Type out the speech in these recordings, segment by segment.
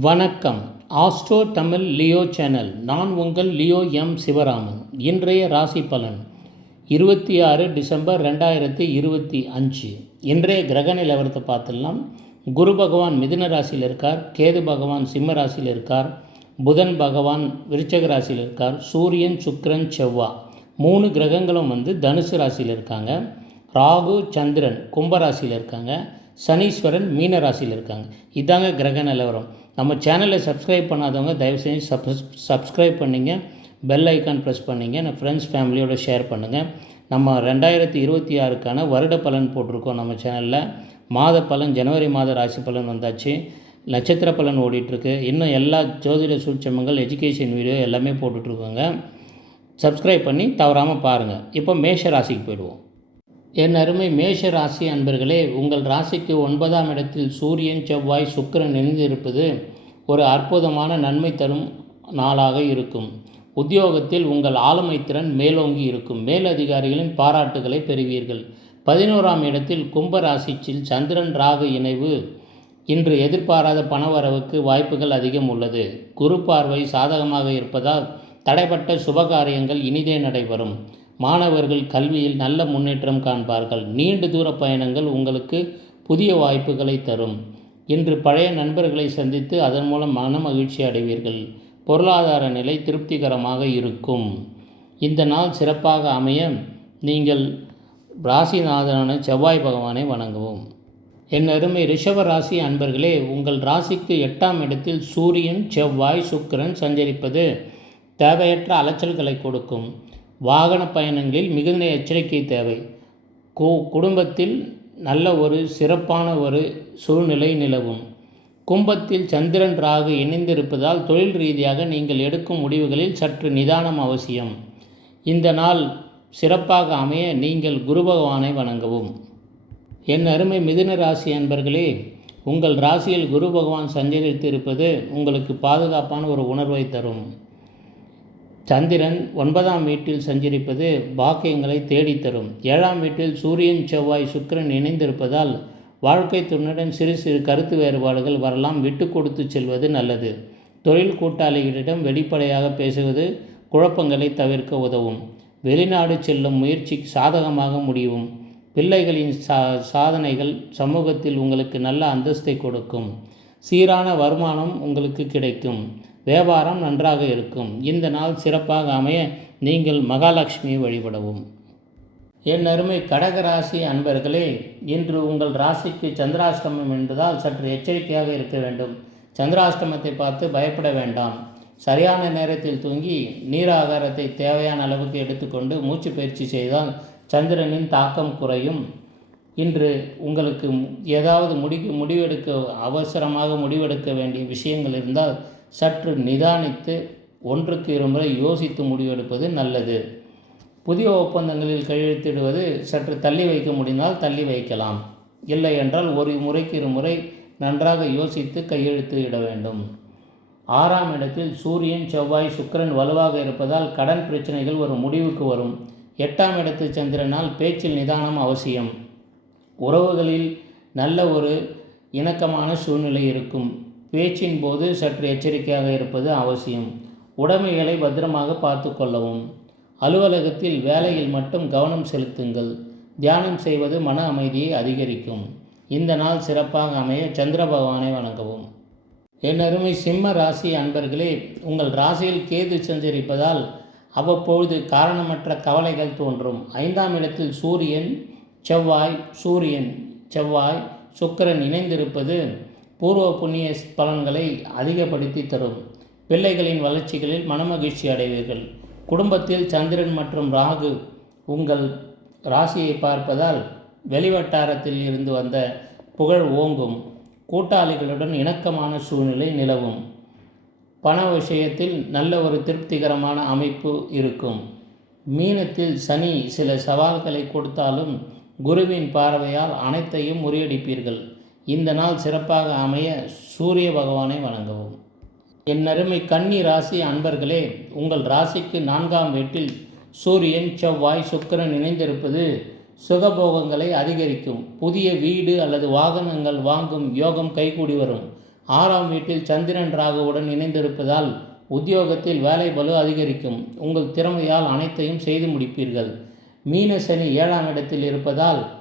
வணக்கம். Astro Tamil Leo channel. நான் உங்கள் லியோ எம் சிவராமன். இன்றைய ராசி பலன் இருபத்தி ஆறு டிசம்பர் ரெண்டாயிரத்தி இருபத்தி அஞ்சு. இன்றைய கிரக நிலவரத்தை பார்த்துடலாம். குரு பகவான் மிதுன ராசியில் இருக்கார். கேது பகவான் சிம்ம ராசியில் இருக்கார். புதன் பகவான் விருச்சக ராசியில் இருக்கார். சூரியன் சுக்கரன் செவ்வாய் மூணு கிரகங்களும் வந்து தனுசு ராசியில் இருக்காங்க. ராகு சந்திரன் கும்பராசியில் இருக்காங்க. சனீஸ்வரன் மீன ராசியில் இருக்காங்க. இதாங்க கிரக நிலவரம். நம்ம சேனலை சப்ஸ்கிரைப் பண்ணாதவங்க தயவு செஞ்சு சப் சப்ஸ்கிரைப் பண்ணிங்க. பெல் ஐக்கான் ப்ரெஸ் பண்ணிங்க. நான் ஃப்ரெண்ட்ஸ் ஃபேமிலியோட ஷேர் பண்ணுங்கள் நம்ம ரெண்டாயிரத்தி இருபத்தி ஆறுக்கான வருட பலன் போட்டிருக்கோம் நம்ம சேனலில். மாத பலன் ஜனவரி மாத ராசி பலன் வந்தாச்சு. நட்சத்திர பலன் ஓடிட்டுருக்கு. இன்னும் எல்லா ஜோதிட சூட்சமங்கள் எஜுகேஷன் வீடியோ எல்லாமே போட்டுட்ருக்கோங்க சப்ஸ்கிரைப் பண்ணி தவறாமல் பாருங்கள் இப்போ மேஷ ராசிக்கு போயிடுவோம். என் அருமை மேஷ ராசி அன்பர்களே உங்கள் ராசிக்கு ஒன்பதாம் இடத்தில் சூரியன் செவ்வாய் சுக்கிரன் இணைந்திருப்பது ஒரு அற்புதமான நன்மை தரும் நாளாக இருக்கும். உத்தியோகத்தில் உங்கள் ஆளுமை திறன் மேலோங்கி இருக்கும். மேலதிகாரிகளின் பாராட்டுகளை பெறுவீர்கள். பதினோராம் இடத்தில் கும்ப ராசிச்சில் சந்திரன் ராகு இணைவு. இன்று எதிர்பாராத பணவரவுக்கு வாய்ப்புகள் அதிகம் உள்ளது. குரு பார்வை சாதகமாக இருப்பதால் தடைப்பட்ட சுபகாரியங்கள் இனிதே நடைபெறும். மாணவர்கள் கல்வியில் நல்ல முன்னேற்றம் காண்பார்கள். நீண்ட தூர பயணங்கள் உங்களுக்கு புதிய வாய்ப்புகளை தரும் இன்று பழைய நண்பர்களை சந்தித்து அதன் மூலம் மன மகிழ்ச்சி அடைவீர்கள். பொருளாதார நிலை திருப்திகரமாக இருக்கும். இந்த நாள் சிறப்பாக அமைய நீங்கள் ராசிநாதனான செவ்வாய் பகவானை வணங்கவும். என் அருமை ரிஷப ராசி அன்பர்களே உங்கள் ராசிக்கு எட்டாம் இடத்தில் சூரியன் செவ்வாய் சுக்கிரன் சஞ்சரிப்பது தேவையற்ற அலைச்சல்களை கொடுக்கும். வாகன பயணங்களில் மிகுந்த எச்சரிக்கை தேவை. கு குடும்பத்தில் நல்ல ஒரு சிறப்பான ஒரு சூழ்நிலை நிலவும். கும்பத்தில் சந்திரன் ராகு இணைந்திருப்பதால் தொழில் ரீதியாக நீங்கள் எடுக்கும் முடிவுகளில் சற்று நிதானம் அவசியம். இந்த நாள் சிறப்பாக அமைய நீங்கள் குரு பகவானை வணங்கவும். என் அருமை மிதுன ராசி அன்பர்களே உங்கள் ராசியில் குரு பகவான் சஞ்சரித்து இருப்பது உங்களுக்கு பாதுகாப்பான ஒரு உணர்வை தரும். சந்திரன் ஒன்பதாம் வீட்டில் சஞ்சரிப்பது பாக்கியங்களை தேடித்தரும். ஏழாம் வீட்டில் சூரியன் செவ்வாய் சுக்கிரன் இணைந்திருப்பதால் வாழ்க்கை துணுடன் சிறு சிறு கருத்து வேறுபாடுகள் வரலாம். விட்டு கொடுத்து செல்வது நல்லது. தொழில் கூட்டாளிகளிடம் வெளிப்படையாக பேசுவது குழப்பங்களை தவிர்க்க உதவும். வெளிநாடு செல்லும் முயற்சி சாதகமாக முடியும். பிள்ளைகளின் சா சாதனைகள் சமூகத்தில் உங்களுக்கு நல்ல அந்தஸ்தை கொடுக்கும். சீரான வருமானம் உங்களுக்கு கிடைக்கும். வியாபாரம் நன்றாக இருக்கும். இந்த நாள் சிறப்பாக அமைய நீங்கள் மகாலட்சுமியை வழிபடவும். என் அருமை கடகராசி அன்பர்களே இன்று உங்கள் ராசிக்கு சந்திராஷ்டமம் என்பதால் சற்று எச்சரிக்கையாக இருக்க வேண்டும். சந்திராஷ்டமத்தை பார்த்து பயப்பட வேண்டாம். சரியான நேரத்தில் தூங்கி நீர் ஆகாரத்தை தேவையான அளவுக்கு எடுத்துக்கொண்டு மூச்சு பயிற்சி செய்தால் சந்திரனின் தாக்கம் குறையும். இன்று உங்களுக்கு ஏதாவது முடிக்க முடிவெடுக்க அவசரமாக முடிவெடுக்க வேண்டிய விஷயங்கள் இருந்தால் சற்று நிதானித்து ஒன்றுக்கு இருமுறை யோசித்து முடிவெடுப்பது நல்லது. புதிய ஒப்பந்தங்களில் கையெழுத்திடுவது சற்று தள்ளி வைக்க முடிந்தால் தள்ளி வைக்கலாம். இல்லை என்றால் ஒரு முறைக்கு இருமுறை நன்றாக யோசித்து கையெழுத்து இட வேண்டும். ஆறாம் இடத்தில் சூரியன் செவ்வாய் சுக்கிரன் வலுவாக இருப்பதால் கடன் பிரச்சனைகள் ஒரு முடிவுக்கு வரும். எட்டாம் இடத்து சந்திரனால் பேச்சில் நிதானம் அவசியம். உறவுகளில் நல்ல ஒரு இணக்கமான சூழ்நிலை இருக்கும். பேச்சின் போது சற்று எச்சரிக்கையாக இருப்பது அவசியம். உடைமைகளை பத்திரமாக பார்த்து கொள்ளவும். அலுவலகத்தில் வேலையில் மட்டும் கவனம் செலுத்துங்கள். தியானம் செய்வது மன அமைதியை அதிகரிக்கும். இந்த நாள் சிறப்பாக அமைய சந்திர பகவானை வணங்கவும். என் அருமை சிம்ம ராசி அன்பர்களே உங்கள் ராசியில் கேது சஞ்சரிப்பதால் அவ்வப்பொழுது காரணமற்ற கவலைகள் தோன்றும். ஐந்தாம் இடத்தில் சூரியன் செவ்வாய் சூரியன் செவ்வாய் சுக்கிரன் இணைந்திருப்பது பூர்வ புண்ணிய பலன்களை அதிகப்படுத்தி தரும். பிள்ளைகளின் வளர்ச்சிகளில் மனமகிழ்ச்சி அடைவீர்கள். குடும்பத்தில் சந்திரன் மற்றும் ராகு உங்கள் ராசியை பார்ப்பதால் வெளிவட்டாரத்தில் இருந்து வந்த புகழ் ஓங்கும். கூட்டாளிகளுடன் இணக்கமான சூழ்நிலை நிலவும். பண விஷயத்தில் நல்ல ஒரு திருப்திகரமான அமைப்பு இருக்கும். மீனத்தில் சனி சில சவால்களை கொடுத்தாலும் குருவின் பார்வையால் அனைத்தையும் முறியடிப்பீர்கள். இந்த நாள் சிறப்பாக அமைய சூரிய பகவானை வணங்கவும். என் அருமை கன்னி ராசி அன்பர்களே உங்கள் ராசிக்கு நான்காம் வீட்டில் சூரியன் செவ்வாய் சுக்கிரன் இணைந்திருப்பது சுகபோகங்களை அதிகரிக்கும். புதிய வீடு அல்லது வாகனங்கள் வாங்கும் யோகம் கைகூடி வரும். ஆறாம் வீட்டில் சந்திரன் ராகுவுடன் இணைந்திருப்பதால் உத்தியோகத்தில் வேலை பலு அதிகரிக்கும். உங்கள் திறமையால் அனைத்தையும் செய்து முடிப்பீர்கள். மீன சனி ஏழாம் இடத்தில் இருப்பதால்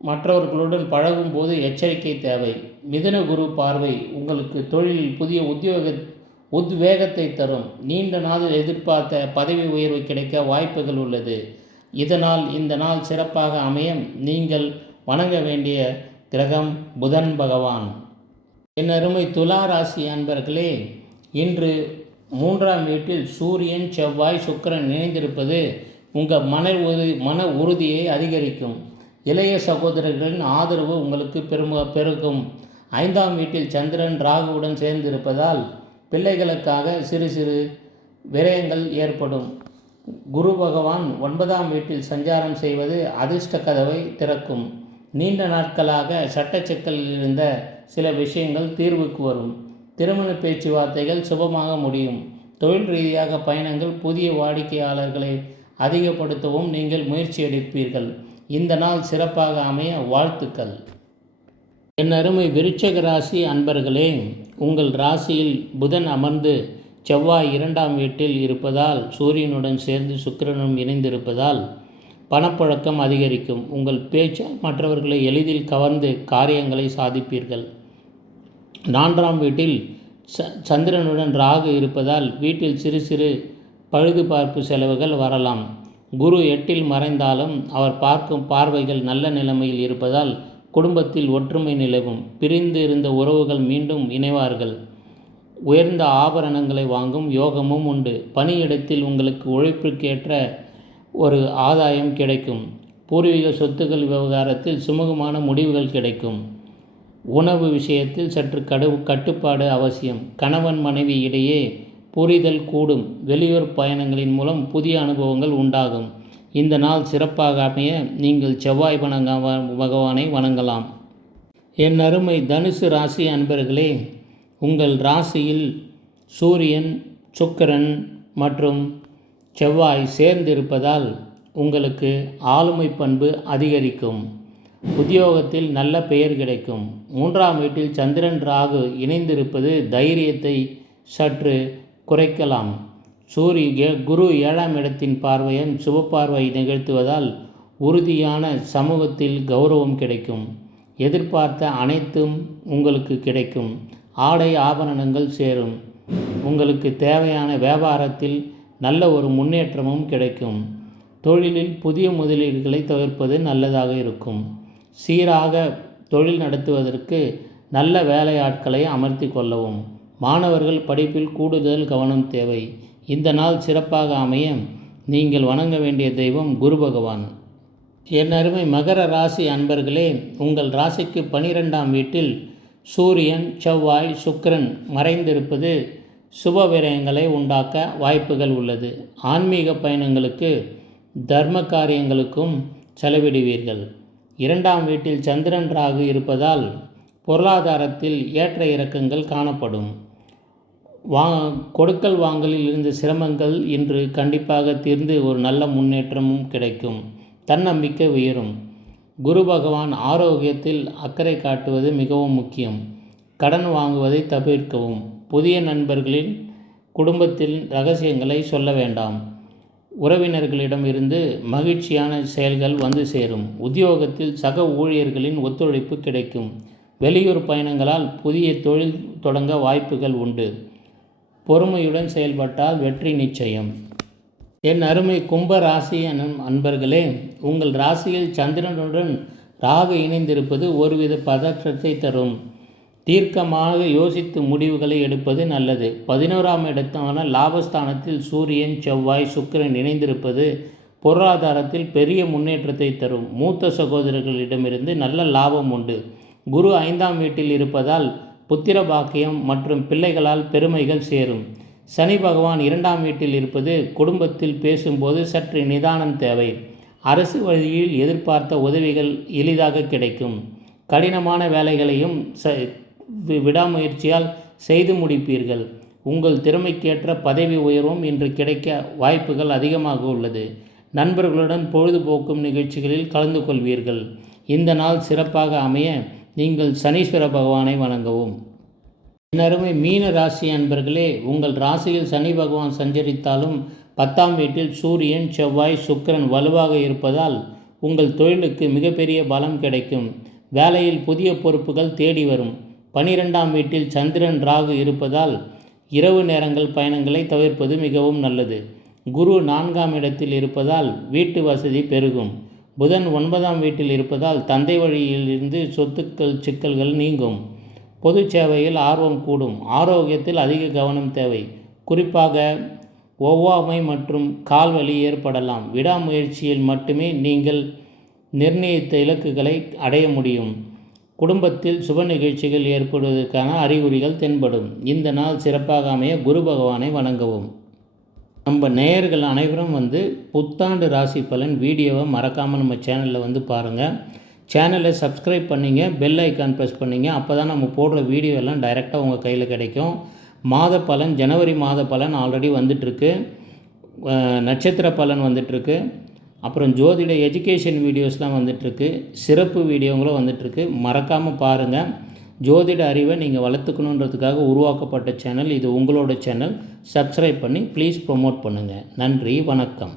மற்றவர்களுடன் பழகும் போது எச்சரிக்கை தேவை. மிதுன குரு பார்வை உங்களுக்கு தொழிலில் புதிய உத்தியோக உத்வேகத்தை தரும். நீண்ட நாள் எதிர்பார்த்த பதவி உயர்வு கிடைக்க வாய்ப்புகள் உள்ளது. இதனால் இந்த நாள் சிறப்பாக அமையும். நீங்கள் வணங்க வேண்டிய கிரகம் புதன் பகவான். என் அருமை துலா ராசி அன்பர்களே இன்று மூன்றாம் வீட்டில் சூரியன் செவ்வாய் சுக்கிரன் இணைந்திருப்பது உங்கள் மன உறுதி மன உறுதியை அதிகரிக்கும். இளைய சகோதரர்களின் ஆதரவு உங்களுக்கு பெரும பெருகும். ஐந்தாம் வீட்டில் சந்திரன் ராகுவுடன் சேர்ந்திருப்பதால் பிள்ளைகளுக்காக சிறு சிறு விரயங்கள் ஏற்படும். குரு பகவான் ஒன்பதாம் வீட்டில் சஞ்சாரம் செய்வது அதிர்ஷ்ட கதவை திறக்கும். நீண்ட நாட்களாக சட்டச்சிக்கலில் இருந்த சில விஷயங்கள் தீர்வுக்கு வரும். திருமண பேச்சுவார்த்தைகள் சுபமாக முடியும். தொழில் ரீதியாக பயணங்கள் புதிய வாடிக்கையாளர்களை அதிகப்படுத்தவும் நீங்கள் முயற்சி எடுப்பீர்கள் இந்த நாள் சிறப்பாக அமைய வாழ்த்துக்கள். என் அருமை விருச்சக ராசி அன்பர்களே உங்கள் ராசியில் புதன் அமர்ந்து செவ்வாய் இரண்டாம் வீட்டில் இருப்பதால் சூரியனுடன் சேர்ந்து சுக்கிரனும் இணைந்திருப்பதால் பணப்புழக்கம் அதிகரிக்கும். உங்கள் பேச்சால் மற்றவர்களை எளிதில் கவர்ந்து காரியங்களை சாதிப்பீர்கள். நான்காம் வீட்டில் ச சந்திரனுடன் ராகு இருப்பதால் வீட்டில் சிறு சிறு பழுது பார்ப்பு செலவுகள் வரலாம். குரு எட்டில் மறைந்தாலும் அவர் பார்க்கும் பார்வைகள் நல்ல நிலைமையில் இருப்பதால் குடும்பத்தில் ஒற்றுமை நிலவும். பிரிந்து இருந்த உறவுகள் மீண்டும் இணைவார்கள். உயர்ந்த ஆபரணங்களை வாங்கும் யோகமும் உண்டு. பணியிடத்தில் உங்களுக்கு உழைப்பிற்கேற்ற ஒரு ஆதாயம் கிடைக்கும். பூர்வீக சொத்துக்கள் விவகாரத்தில் சுமூகமான முடிவுகள் கிடைக்கும். உணவு விஷயத்தில் சற்று கடு கட்டுப்பாடு அவசியம். கணவன் மனைவி இடையே புரிதல் கூடும். வெளியூர் பயணங்களின் மூலம் புதிய அனுபவங்கள் உண்டாகும். இந்த நாள் சிறப்பாக அமைய நீங்கள் செவ்வாய் வணங்க பகவானை வணங்கலாம். என் அருமை தனுசு ராசி அன்பர்களே உங்கள் ராசியில் சூரியன் சுக்கரன் மற்றும் செவ்வாய் சேர்ந்திருப்பதால் உங்களுக்கு ஆளுமை பண்பு அதிகரிக்கும். உத்தியோகத்தில் நல்ல பெயர் கிடைக்கும். மூன்றாம் வீட்டில் சந்திரன் ராகு இணைந்திருப்பது தைரியத்தை சற்று குறைக்கலாம். சூரிய குரு ஏழாம் இடத்தின் பார்வையன் சுப நிகழ்த்துவதால் உறுதியான சமூகத்தில் கௌரவம் கிடைக்கும். எதிர்பார்த்த அனைத்தும் உங்களுக்கு கிடைக்கும். ஆடை ஆபரணங்கள் சேரும். உங்களுக்கு தேவையான வியாபாரத்தில் நல்ல ஒரு முன்னேற்றமும் கிடைக்கும். தொழிலில் புதிய முதலீடுகளை தவிர்ப்பது நல்லதாக இருக்கும். சீராக தொழில் நடத்துவதற்கு நல்ல வேலையாட்களை அமர்த்தி கொள்ளவும். மாணவர்கள் படிப்பில் கூடுதல் கவனம் தேவை. இந்த நாள் சிறப்பாக அமைய நீங்கள் வணங்க வேண்டிய தெய்வம் குரு பகவான். என் அருமை மகர ராசி அன்பர்களே உங்கள் ராசிக்கு பனிரெண்டாம் வீட்டில் சூரியன் செவ்வாய் சுக்கிரன் மறைந்திருப்பது சுப விரயங்களை உண்டாக்க வாய்ப்புகள் உள்ளது. ஆன்மீக பயணங்களுக்கு தர்ம காரியங்களுக்கும் செலவிடுவீர்கள். இரண்டாம் வீட்டில் சந்திரன் ராகு இருப்பதால் பொருளாதாரத்தில் ஏற்ற இறக்கங்கள் காணப்படும். வா கொடுக்கல் வாங்கலில் இருந்த சிரமங்கள் இன்று கண்டிப்பாக தீர்ந்து ஒரு நல்ல முன்னேற்றமும் கிடைக்கும். தன்னம்பிக்கை உயரும். குரு பகவான் ஆரோக்கியத்தில் அக்கறை காட்டுவது மிகவும் முக்கியம். கடன் வாங்குவதை தவிர்க்கவும். புதிய நண்பர்களின் குடும்பத்தில் ரகசியங்களை சொல்ல வேண்டாம். உறவினர்களிடம் இருந்து மகிழ்ச்சியான செயல்கள் வந்து சேரும். உத்தியோகத்தில் சக ஊழியர்களின் ஒத்துழைப்பு கிடைக்கும். வெளியூர் பயணங்களால் புதிய தொழில் தொடங்க வாய்ப்புகள் உண்டு. பொறுமையுடன் செயல்பட்டால் வெற்றி நிச்சயம். என் அருமை கும்ப ராசி அன்பர்களே உங்கள் ராசியில் சந்திரனுடன் ராகு இணைந்திருப்பது ஒருவித பதற்றத்தை தரும். தீர்க்கமாக யோசித்து முடிவுகளை எடுப்பது நல்லது. பதினோராம் இடத்தான லாபஸ்தானத்தில் சூரியன் செவ்வாய் சுக்கிரன் இணைந்திருப்பது பொருளாதாரத்தில் பெரிய முன்னேற்றத்தை தரும். மூத்த சகோதரர்களிடமிருந்து நல்ல லாபம் உண்டு. குரு ஐந்தாம் வீட்டில் இருப்பதால் புத்திர பாக்கியம் மற்றும் பிள்ளைகளால் பெருமைகள் சேரும். சனி பகவான் இரண்டாம் வீட்டில் இருப்பது குடும்பத்தில் பேசும்போது சற்று நிதானம் தேவை. அரசு வழியில் எதிர்பார்த்த உதவிகள் எளிதாக கிடைக்கும். கடினமான வேலைகளையும் ச விடாமுயற்சியால் செய்து முடிப்பீர்கள். உங்கள் திறமைக்கேற்ற பதவி உயர்வும் இன்று கிடைக்க வாய்ப்புகள் அதிகமாக உள்ளது. நண்பர்களுடன் பொழுதுபோக்கும் நிகழ்ச்சிகளில் கலந்து கொள்வீர்கள். இந்த நாள் சிறப்பாக அமைய நீங்கள் சனீஸ்வர பகவானை வணங்கவும். அருமை மீன ராசி அன்பர்களே உங்கள் ராசியில் சனி பகவான் சஞ்சரித்தாலும் பத்தாம் வீட்டில் சூரியன் செவ்வாய் சுக்கிரன் வலுவாக இருப்பதால் உங்கள் தொழிலுக்கு மிகப்பெரிய பலம் கிடைக்கும். வேலையில் புதிய பொறுப்புகள் தேடி வரும். பனிரெண்டாம் வீட்டில் சந்திரன் ராகு இருப்பதால் இரவு நேரங்கள் பயணங்களை தவிர்ப்பது மிகவும் நல்லது. குரு நான்காம் இடத்தில் இருப்பதால் வீட்டு வசதி பெருகும். புதன் ஒன்பதாம் வீட்டில் இருப்பதால் தந்தை வழியிலிருந்து சொத்துக்கள் சிக்கல்கள் நீங்கும். பொது சேவையில் ஆர்வம் கூடும். ஆரோக்கியத்தில் அதிக கவனம் தேவை. குறிப்பாக ஒவ்வாமை மற்றும் கால்வலி ஏற்படலாம். விடாமுயற்சியில் மட்டுமே நீங்கள் நிர்ணயித்த இலக்குகளை அடைய முடியும். குடும்பத்தில் சுப நிகழ்ச்சிகள் ஏற்படுவதற்கான அறிகுறிகள் தென்படும். இந்த நாள் சிறப்பாக அமைய குரு பகவானை வணங்கவும். நம்ம நேயர்கள் அனைவரும் வந்து புத்தாண்டு ராசி பலன் வீடியோவை மறக்காமல் நம்ம சேனலில் வந்து பாருங்கள் சேனலை சப்ஸ்கிரைப் பண்ணிங்க பெல் ஐக்கான் ப்ரெஸ் பண்ணிங்க அப்போ தான் நம்ம போடுற வீடியோ எல்லாம் டைரெக்டாக உங்கள் கையில் கிடைக்கும். மாத பலன் ஜனவரி மாத பலன் ஆல்ரெடி வந்துட்டுருக்கு. நட்சத்திர பலன் வந்துட்டுருக்கு. அப்புறம் ஜோதிட எஜுகேஷன் வீடியோஸ்லாம் வந்துட்டுருக்கு. சிறப்பு வீடியோங்களும் வந்துட்டுருக்கு. மறக்காமல் பாருங்கள் ஜோதிட அறிவை நீங்கள் வளர்த்துக்கணுன்றதுக்காக உருவாக்கப்பட்ட சேனல் இது உங்களோட சேனல் சப்ஸ்கிரைப் பண்ணி ப்ளீஸ் ப்ரொமோட் பண்ணுங்கள் நன்றி வணக்கம்.